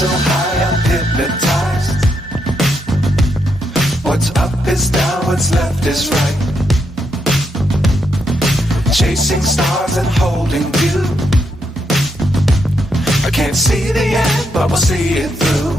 So high I'm hypnotized. What's up is down, what's left is right. Chasing stars and holding you. I can't see the end, but we'll see it through.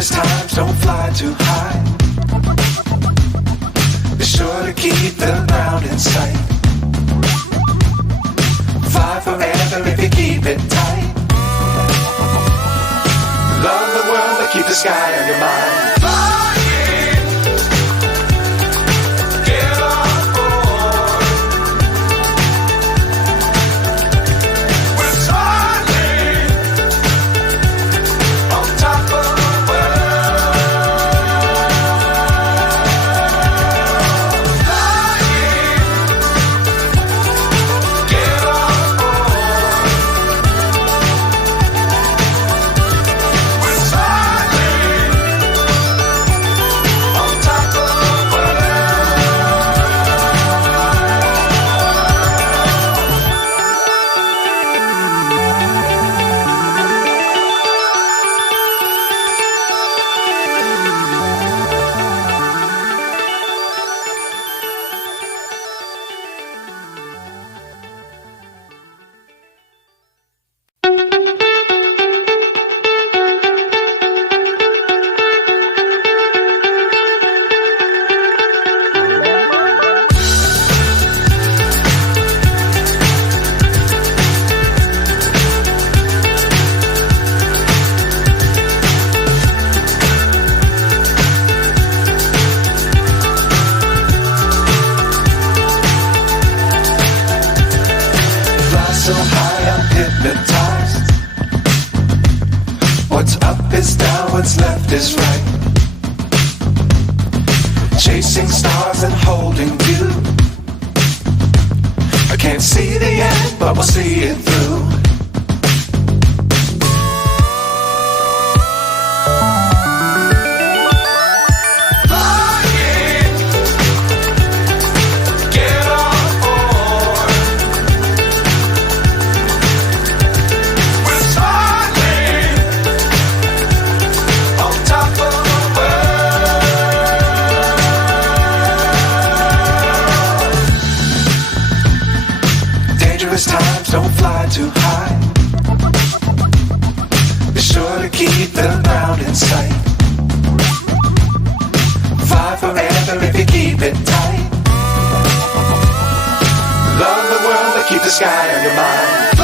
Times don't fly too high. Be sure to keep the ground in sight. Fly forever if you keep it tight. Love the world but keep the sky on your mind. So high I'm hypnotized. What's up is down, what's left is right. Chasing stars and holding you. I can't see the end, but we'll see it through. Times don't fly too high. Be sure to keep the ground in sight. Fly forever if you keep it tight. Love the world but keep the sky on your mind.